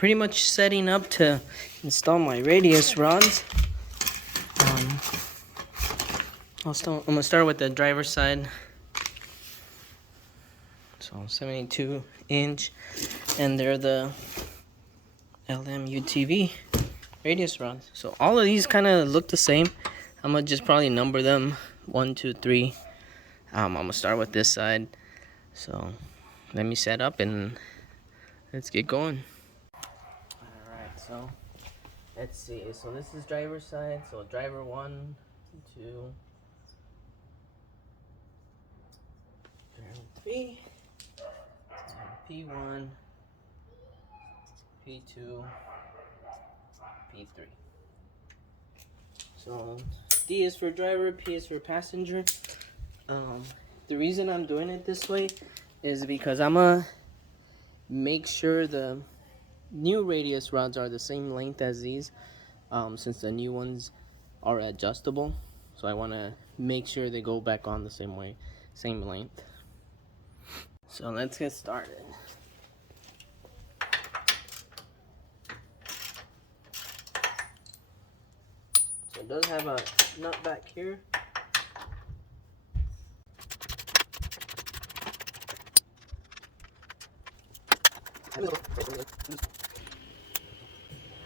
pretty much setting up to install my radius rods. I'm gonna start with the driver's side. So 72-inch, and they're the LM UTV radius rods. So all of these kind of look the same. I'm gonna just probably number them 1, 2, 3. I'm gonna start with this side. So let me set up and let's get going. Alright, so let's see. So this is driver's side. So driver 1, 2, driver 3, P1, P2, P3. So D is for driver, P is for passenger. The reason I'm doing it this way is because I'm gonna make sure the new radius rods are the same length as these, since the new ones are adjustable. So I want to make sure they go back on the same way, same length. So let's get started. So it does have a nut back here.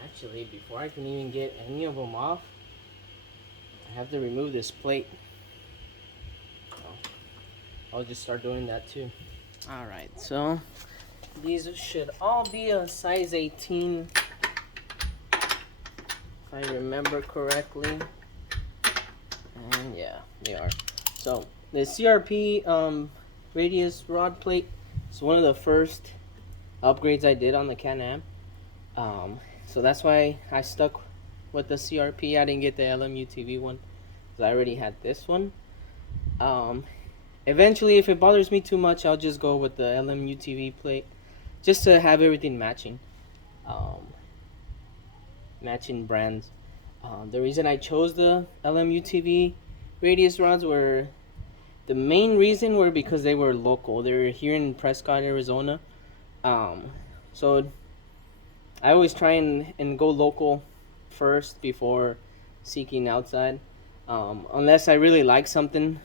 Actually, before I can even get any of them off, I have to remove this plate. So I'll just start doing that too. Alright, so these should all be a size 18, if I remember correctly. And yeah, they are. So the CRP radius rod plate is one of the first upgrades I did on the Can-Am. So that's why I stuck with the CRP. I didn't get the LM UTV one because I already had this one. Eventually, if it bothers me too much, I'll just go with the LM UTV plate just to have everything matching. Matching brands. The reason I chose the LM UTV radius rods were the main reason were because they were local. They were here in Prescott, Arizona. So I always try and go local first before seeking outside, unless I really like something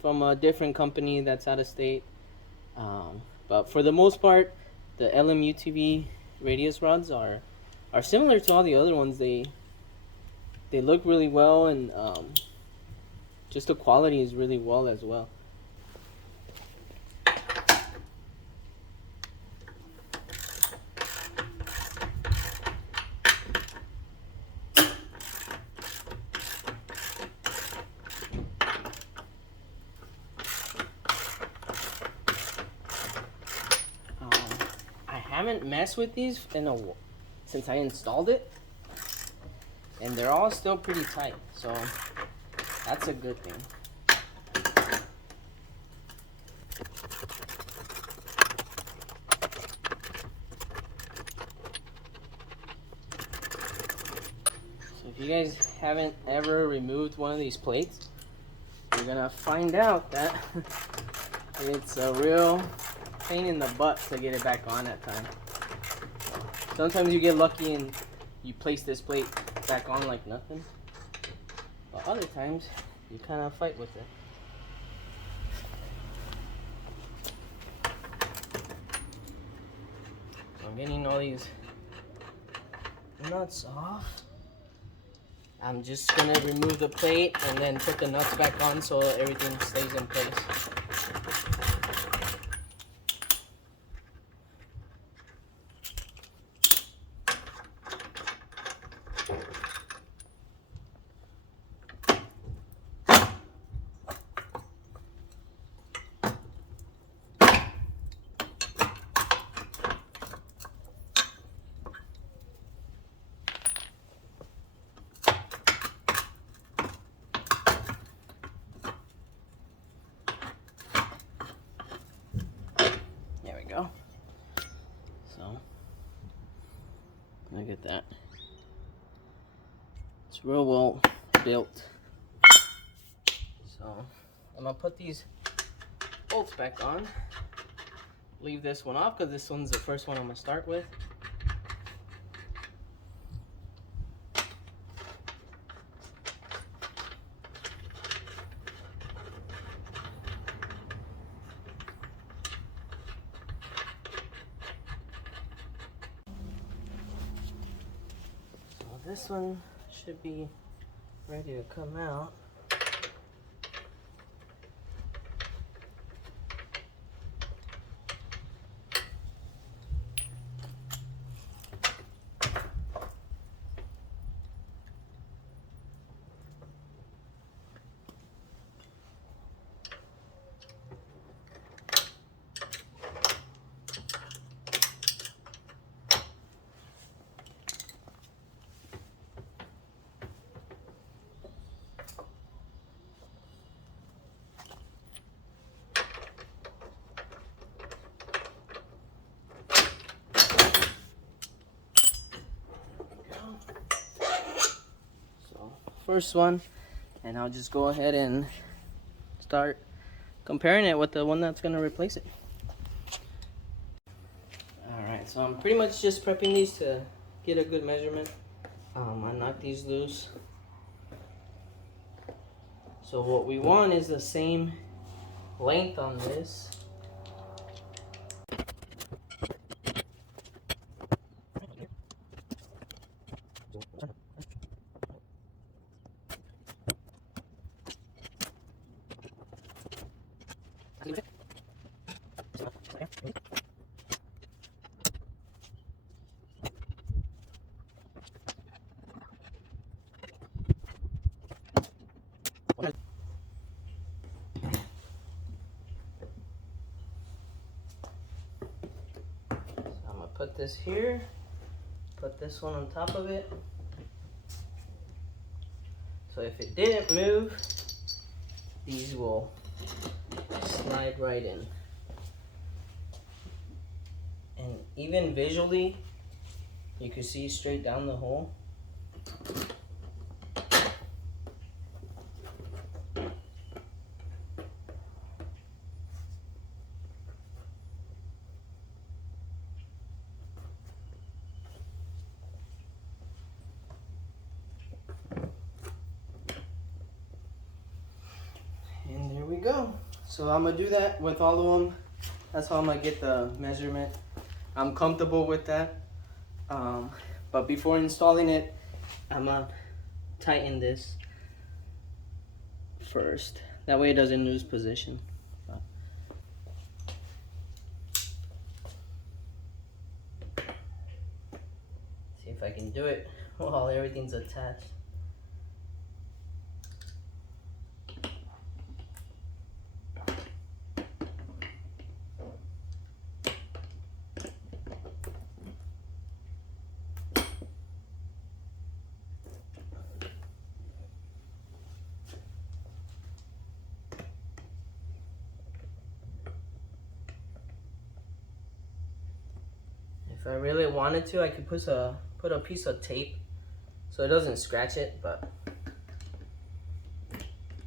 from a different company that's out of state. But for the most part, the LM UTV radius rods are similar to all the other ones. They look really well, and just the quality is really well as well. I haven't messed with these since I installed it, and they're all still pretty tight, so that's a good thing. So if you guys haven't ever removed one of these plates, you're gonna find out that it's a real pain in the butt to get it back on at times. Sometimes you get lucky and you place this plate back on like nothing, but other times you kind of fight with it. So I'm getting all these nuts off. I'm just gonna remove the plate and then put the nuts back on so everything stays in place. Go. So look at that. It's real well built. So I'm gonna put these bolts back on. Leave this one off because this one's the first one I'm gonna start with. this one should be ready to come out. First one, and I'll just go ahead and start comparing it with the one that's going to replace it. Alright, so I'm pretty much just prepping these to get a good measurement. I knocked these loose. So what we want is the same length on this. I'm gonna put this here, put this one on top of it. So if it didn't move, these will slide right in. And even visually, you can see straight down the hole. And there we go. So I'm gonna do that with all of them. That's how I'm gonna get the measurement. I'm comfortable with that. But before installing it, I'm gonna tighten this first. That way it doesn't lose position. See if I can do it while everything's attached. If I really wanted to, I could put a piece of tape so it doesn't scratch it, but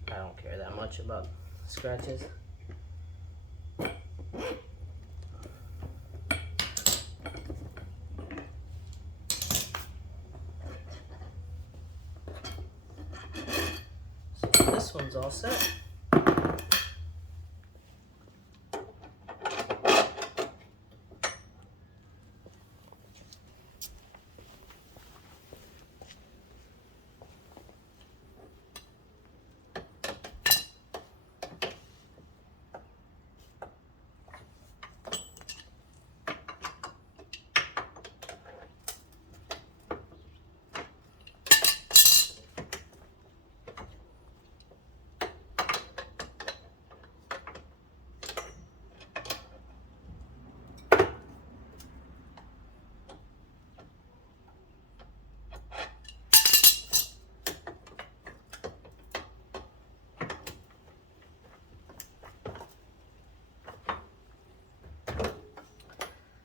I don't care that much about scratches. So this one's all set.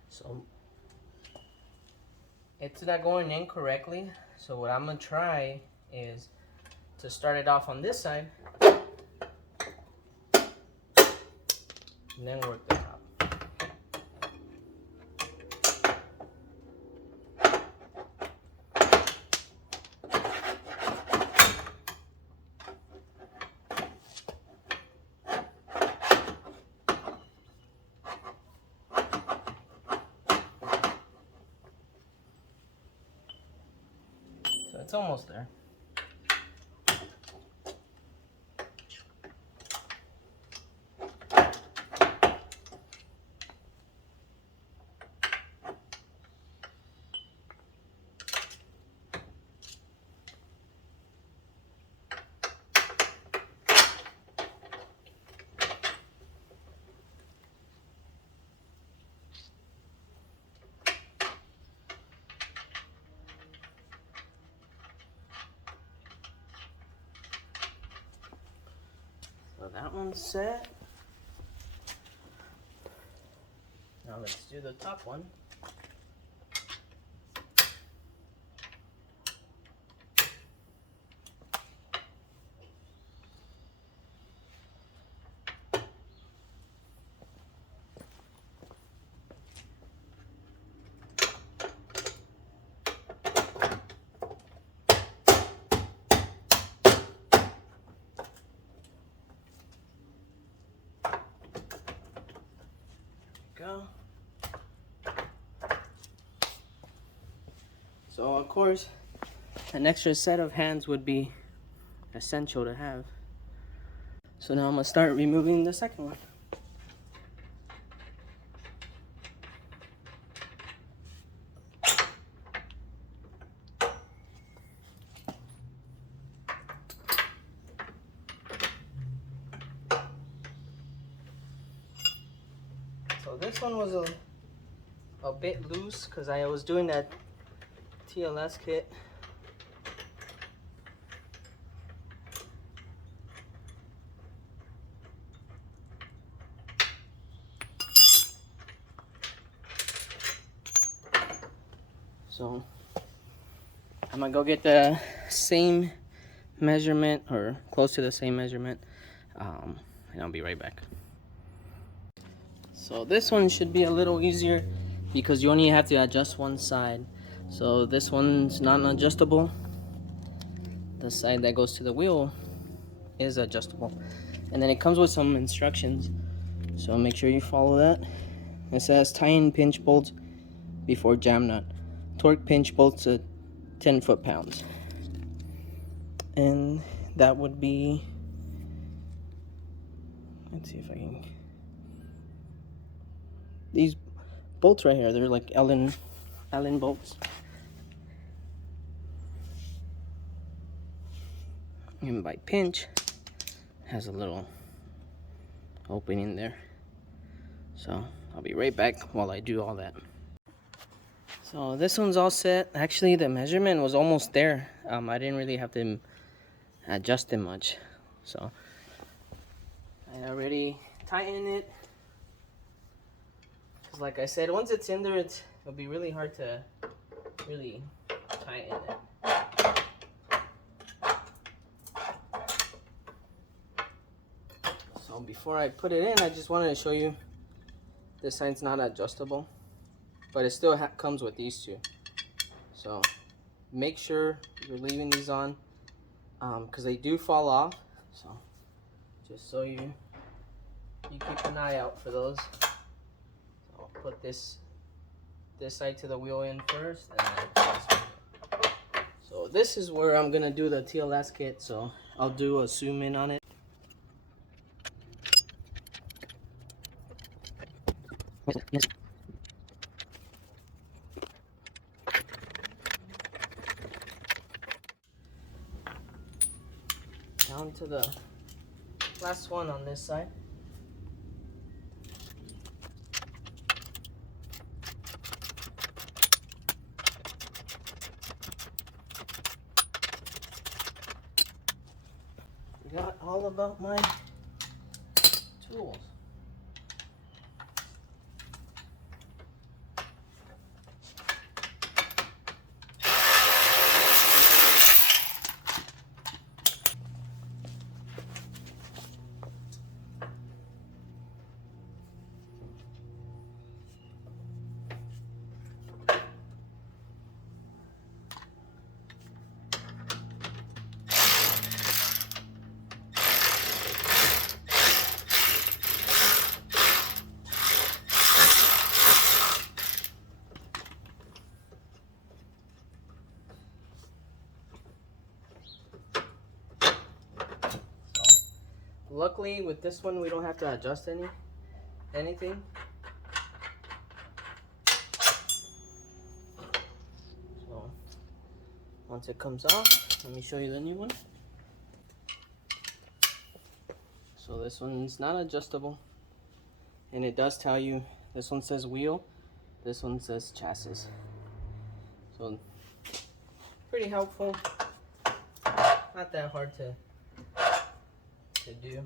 So it's not going in correctly. So what I'm gonna try is to start it off on this side and then work the top. It's almost there. So that one's set. Now let's do the top one. Go. So of course, an extra set of hands would be essential to have. So now I'm gonna start removing the second one. So this one was a bit loose because I was doing that TLS kit. So I'm gonna go get the same measurement or close to the same measurement, and I'll be right back. So this one should be a little easier because you only have to adjust one side. So this one's not adjustable. The side that goes to the wheel is adjustable. And then it comes with some instructions. So make sure you follow that. It says tie-in pinch bolts before jam nut. Torque pinch bolts to 10 foot-pounds. And that would be, let's see if I can, these bolts right here, they're like Allen bolts. And by pinch, has a little opening there. So I'll be right back while I do all that. So this one's all set. Actually, the measurement was almost there. I didn't really have to adjust it much. So I already tightened it. Because like I said, once it's in there, it'll be really hard to really tighten it. So before I put it in, I just wanted to show you this side's not adjustable, but it still comes with these two. So make sure you're leaving these on because they do fall off. So just so you keep an eye out for those. So I'll put this side to the wheel in first, and then this one. So this is where I'm gonna do the TLS kit. So I'll do a zoom in on it. Yes. Down to the last one on this side. Got all about my tools. Luckily with this one we don't have to adjust anything. So once it comes off, let me show you the new one. So this one's not adjustable, and it does tell you, this one says wheel, this one says chassis. So pretty helpful, not that hard to do.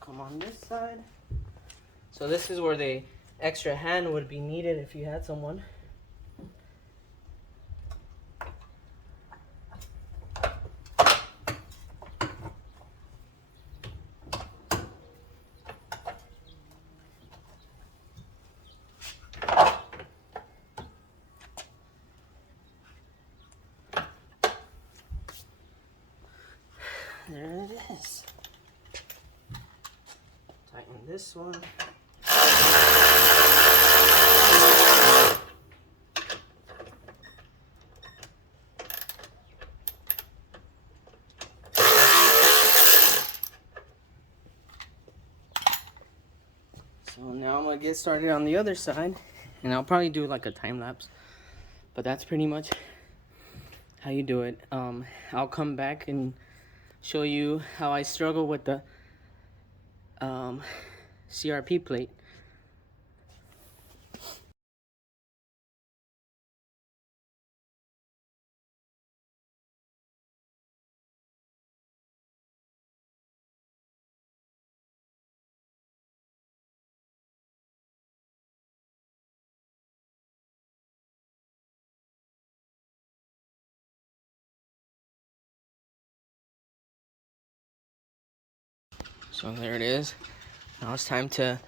Come on this side. So this is where the extra hand would be needed if you had someone. There it is. Tighten this one. So now I'm gonna get started on the other side, and I'll probably do like a time lapse, but that's pretty much how you do it. I'll come back and show you how I struggle with the CRP plate. So there it is. Now it's time to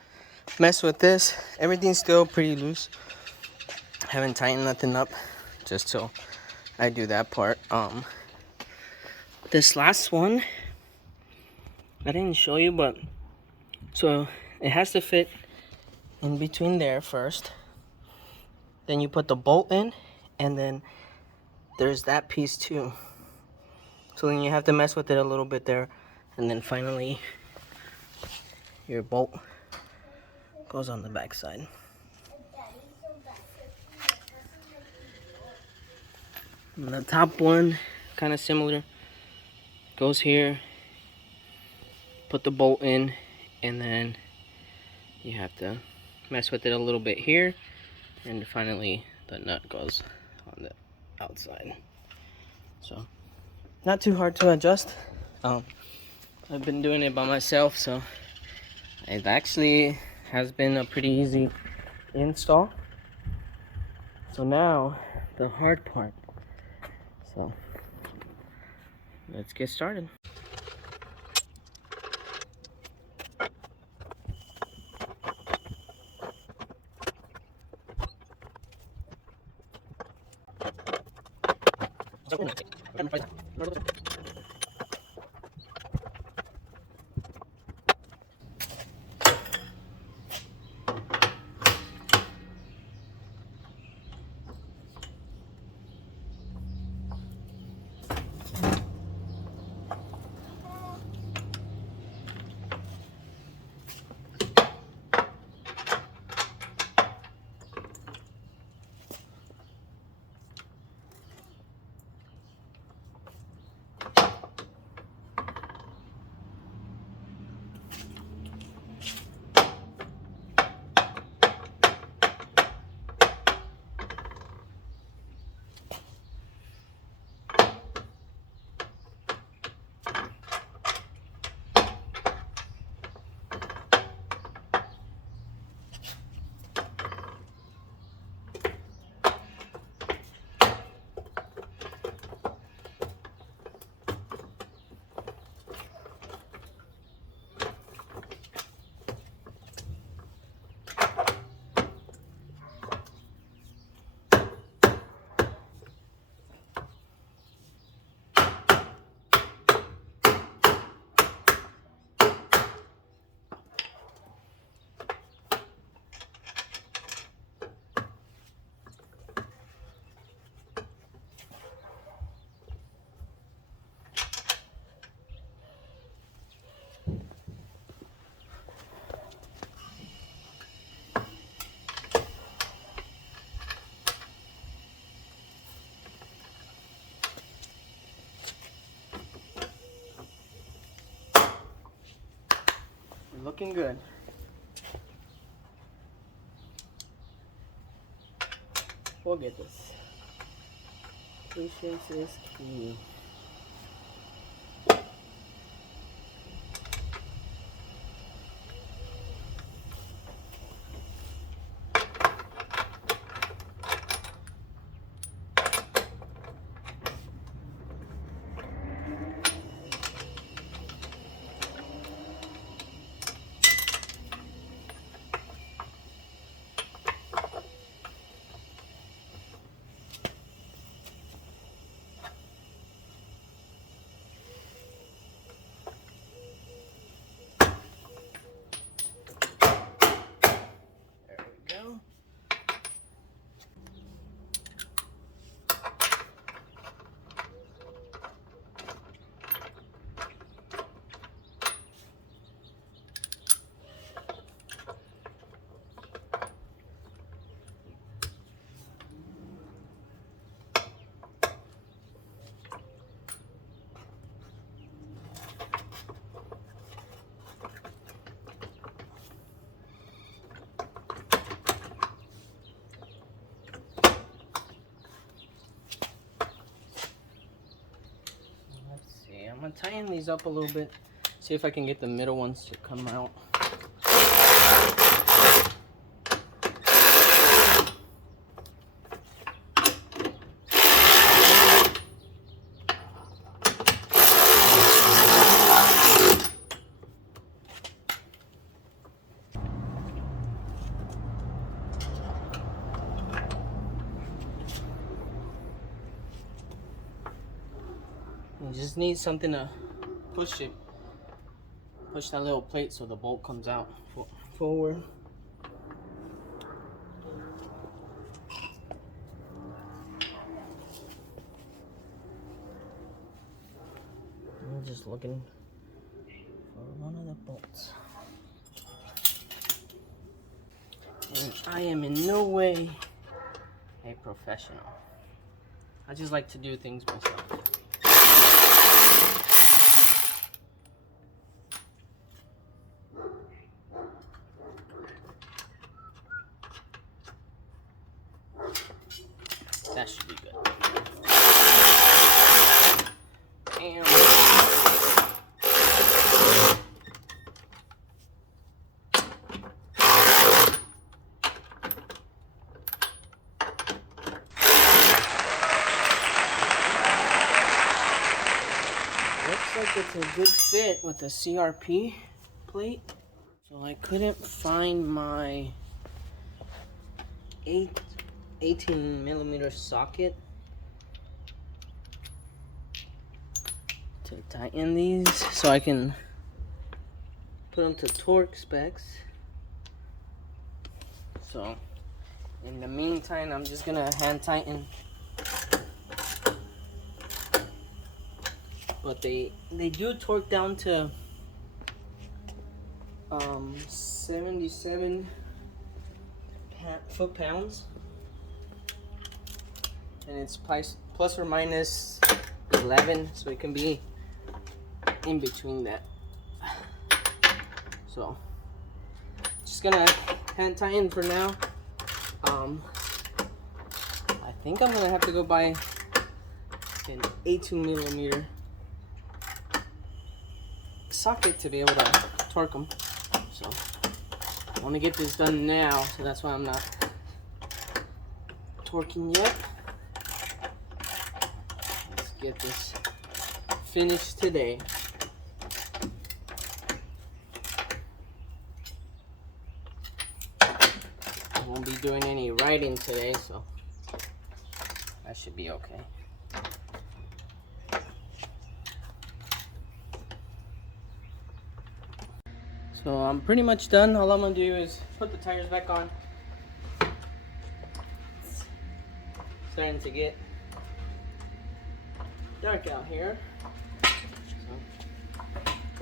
mess with this. Everything's still pretty loose. Haven't tightened nothing up, just so I do that part. This last one I didn't show you, but so it has to fit in between there first. Then you put the bolt in, and then there's that piece too. So then you have to mess with it a little bit there, and then finally your bolt goes on the back side. And the top one, kind of similar, goes here, put the bolt in, and then you have to mess with it a little bit here, and finally the nut goes on the outside. So not too hard to adjust. I've been doing it by myself, so it actually has been a pretty easy install. So now the hard part. So let's get started. looking good. We'll get this. Patience is key. I'm gonna tighten these up a little bit, see if I can get the middle ones to come out. You just need something to push that little plate so the bolt comes out forward. I'm just looking for one of the bolts. And I am in no way a professional. I just like to do things myself. That should be good. Damn. Looks like it's a good fit with the CRP plate. So I couldn't find my 18mm socket to tighten these so I can put them to torque specs. So in the meantime, I'm just gonna hand tighten. But they do torque down to 77 foot-pounds, and it's plus or minus 11, so it can be in between that. So just gonna hand tighten for now. I think I'm gonna have to go buy an 18mm socket to be able to torque them. So I want to get this done now, so that's why I'm not torquing yet. Let's get this finished today. I won't be doing any writing today, so that should be okay. So I'm pretty much done. All I'm gonna do is put the tires back on. It's starting to get dark out here. So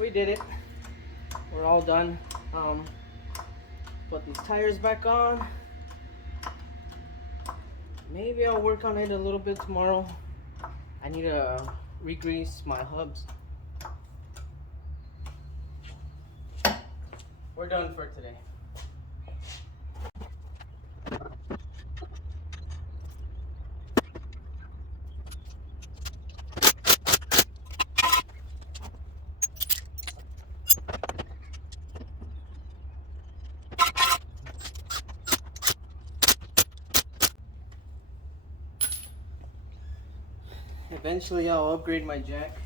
we did it. We're all done. Put these tires back on. Maybe I'll work on it a little bit tomorrow. I need to re-grease my hubs. we're done for today. Eventually I'll upgrade my jack.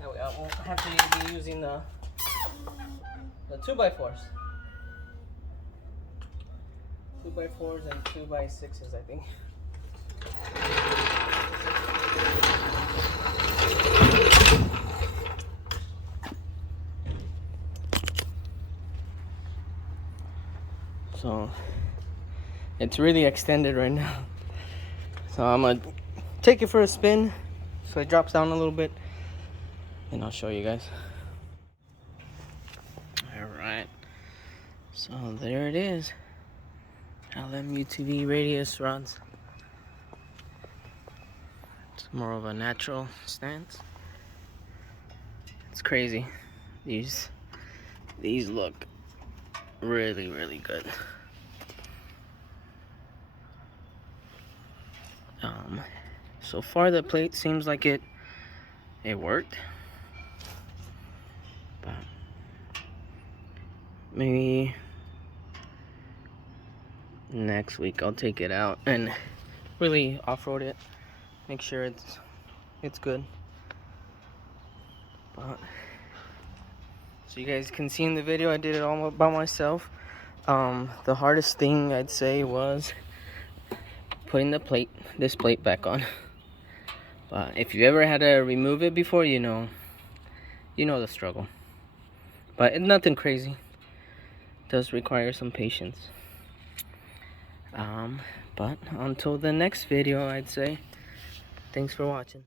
That way I won't have to be using the 2x4s. 2x4s and 2x6s, I think. So it's really extended right now. So I'm gonna take it for a spin so it drops down a little bit, and I'll show you guys. Alright, so there it is. LM UTV radius rods. It's more of a natural stance. It's crazy. These look really, really good. So far the plate seems like it worked, but maybe next week I'll take it out and really off-road it, make sure it's good. But so you guys can see in the video, I did it all by myself. The hardest thing I'd say was putting this plate back on. But if you ever had to remove it before, you know the struggle. But it's nothing crazy. It does require some patience. But until the next video, I'd say, thanks for watching.